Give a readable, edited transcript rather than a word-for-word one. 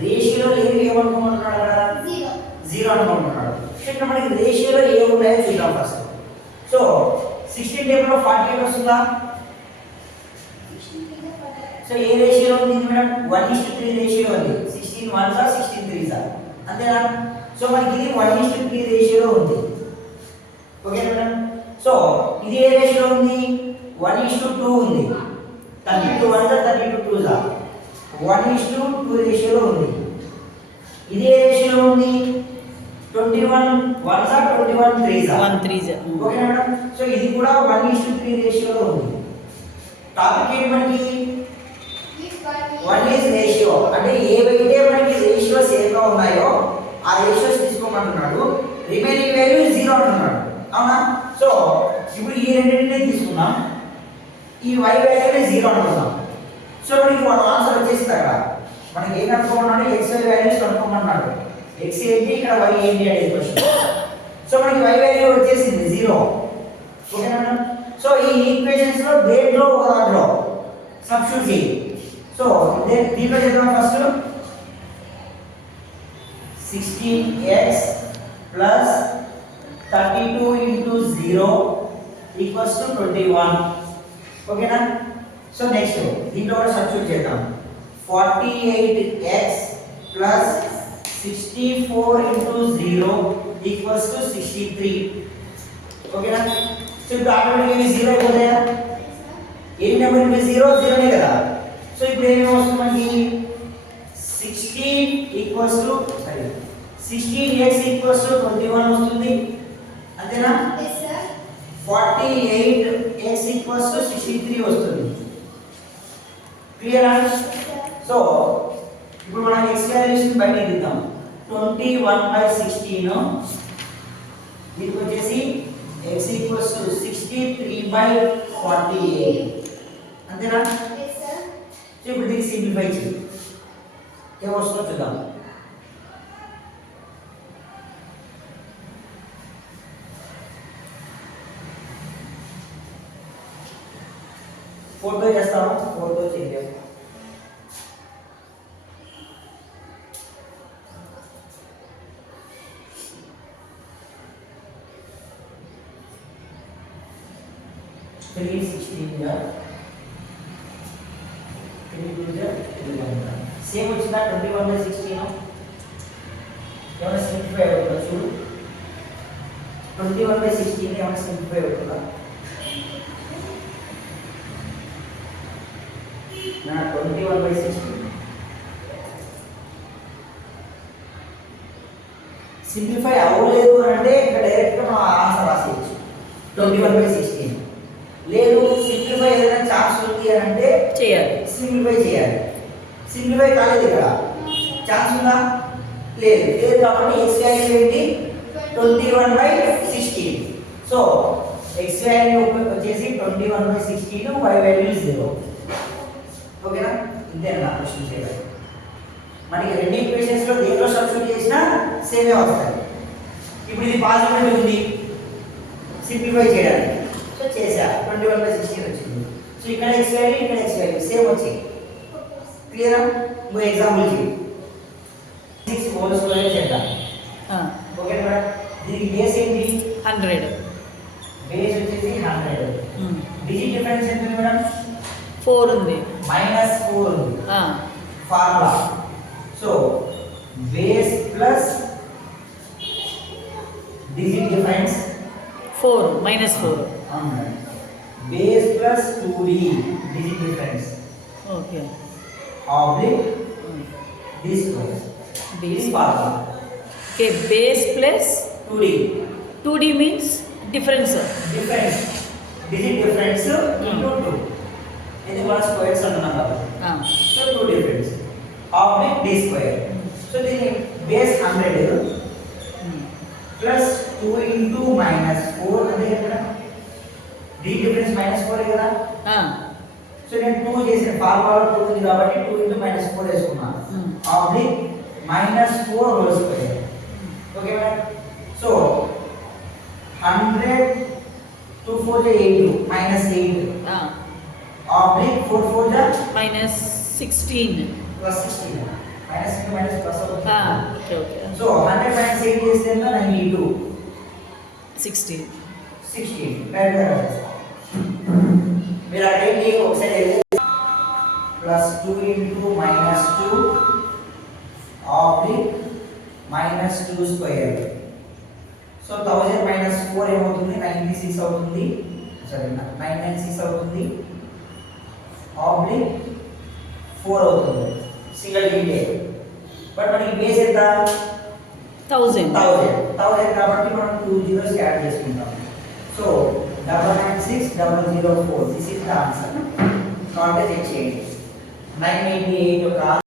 రేషియోలో ఏది ఏమనుకుంటున్నాడు అక్కడ జీరో అనుకుంటున్నాడు. సో ఇక్కడ మనకి రేషియోలో ఏ ఉన్నాయో చూద్దాం ఫస్ట్. సో 16 టేబుల్లో 48 వస్తుందా? సో ఏ రేషియోలో ఉంది మేడం? 1:3 రేషియోలో ఉంది. 16 1s 16 3s అంతేనా? సో మనకి ఇది 1:3 రేషియోలో ఉంది. Okay madam. సో ఇది ఏ రేషియోలో ఉంది? 1:2 ఉంది. 32 1s 32 2s 1:2 రేషియోలో ఉంది. ఇది ఏ రేషియోలో ఉంది? 21 1s 21 3s 1 3s. Okay madam. So ఇది కూడా 1:3 రేషియోలో ఉంది. టాపిక్ ఏంటి మనకి? 1 ఈజ్ రేషియో. అంటే ఏవైతే మనకి రేషియో సేమ్గా ఉన్నాయో ఆ రేషియోస్ తీసుకోమంటున్నాడు. రిమైనింగ్ వాల్యూ 0 అంటున్నాడు. అవునా? సో ఇప్పుడు ఈ రెండింటిని తీసుకున్నాం. ఈ y వాల్యూని 0 అనుకున్నాం. సో మనకి వాడు ఆన్సర్ వచ్చేసింది అక్కడ. మనకి ఏం కనుక్కోమన్నాడు? x y వాల్యూస్ కనుక్కోమన్నాడు. x ఏంటి, ఇక్కడ y ఏంటి అనేది క్వశ్చన్. సో మనకి y వాల్యూ వచ్చేసింది 0. ఓకేనా మేడం? సో ఈ ఈక్వేషన్స్ లో దేంట్లో ఒక దాంట్లో సబ్స్టిట్యూట్ చేయి. సో దీంట్లో చేద్దాం first. 16x plus 32 into 0 equals to 21. ఓకేనా? సో నెక్స్ట్ దీంట్లో కూడా సబ్స్టిట్యూట్ చేద్దాం. 48x plus 64 into 0 equals to 63. ఓకేనా? సో ఇప్పుడు ఆటోమేటిక్గా 0 అయిపోతాయా? ఏ నెంబర్ ఇంటూ 0 0నే కదా. సో ఇప్పుడు ఏమేమి వస్తుంది మనకి? 16x equals to 21 వస్తుంది. అంతేనా? 48x equals to 63 వస్తుంది. క్లియరా? సో ఇప్పుడు మనం x వాల్యూస్ బయట తీద్దాం. 21/16 దీనికి వచ్చేసి x equals to 63/48. అంతేనా? సో ఇప్పుడు దీన్ని సింప్లిఫై చేయి. ఏమొస్తుందో చూద్దాం. ఫోటో చేస్తాము. ఫోటో చేయలేము. సేమ్ వచ్చిందా? 21/16 ఏమైనా సింప్లిఫై అవుతుందా చూడు. 21/16 ఏమైనా సింప్లిఫై అవుతుందా? 21/16 సింప్లిఫై అవ్వలేదు అంటే ఇక్కడ డైరెక్ట్గా మనం ఆన్సర్ రాసేయచ్చు. 21/16 లేదు సింప్లిఫై ఏదైనా ఛాన్స్ ఉంది అని అంటే చేయాలి, సింప్లిఫై చేయాలి. సింప్లిఫై కాలేదు, ఇక్కడ ఛాన్స్ ఉందా? లేదు లేదు కాబట్టి x వాల్యూ ఏంటి? 21/16. సో x వాల్యూ వచ్చేసి 21/16, y వాల్యూ 0. ఓకేనా? ఇంతేనా క్వశ్చన్ చేయాలి. మనకి రెండు ఈక్వేషన్స్ లో దేంట్లో సబ్స్టిట్యూట్ చేసినా సేమే వస్తాయి. ఇప్పుడు ఇది పాసిబిలిటీ ఉంది సింప్లిఫై చేయడానికి. సో చేసా 21/16 వచ్చింది. సో ఇక్కడ x వాల్యూ ఇక్కడ x వాల్యూ సేమ్ వచ్చాయి. క్లియరా? ఇంకో ఎగ్జాంపుల్ చేయి. 6 హోల్ స్క్వేర్ చేద్దాం. Okay madam. దీనికి బేస్ ఏంటి? 100. బేస్ వచ్చేసి 100. డిజిట్ డిఫరెన్స్ ఎంత ఉంది మేడం? 4 ఉంది. -4 ఉంది. Formula. So base plus digit difference 4 -4. Base plus 2d digit difference. Okay. Oblique d square. Base formula. Okay. Base plus 2d. 2d means difference. Difference digit difference into 2. ఇది మన squares అంటున్నాం కదా. So 2 difference oblique d square. So దీని base 100 plus 2 into -4 అదే కదా. d difference -4 కదా. So నేను 2 చేసిన ఫార్ములా 2 ఉంది కాబట్టి 2 ఇంటూ -4 వేసుకున్నాను. Oblique -4 whole square. Okay madam. So 100 2 4 8 -8 oblique 4 4 -16 plus 16 -16 minus plus అవుతుంది. ఓకే ఓకే సో 100 మైనస్ 8 చేస్తే ఎంత 92 16 16 డైరెక్ట్ గా రాసేస్తాం. మీరు అదేంటి ఒకసారి plus 2 into minus 2 oblique minus 2 square. So 1000 minus 4 ఏమవుతుంది 96 అవుతుంది. సారీ 996 అవుతుంది ఆబ్లిక్ 4 అవుతుంది సింగిల్ డిజిట్. బట్ మనకి బేస్ ఎంత 1000 1000 కాబట్టి మనం 2 జీరోస్ యాడ్ చేసుకుంటాం. So 996,004 this is the answer. Contact చేయండి 988 ఒక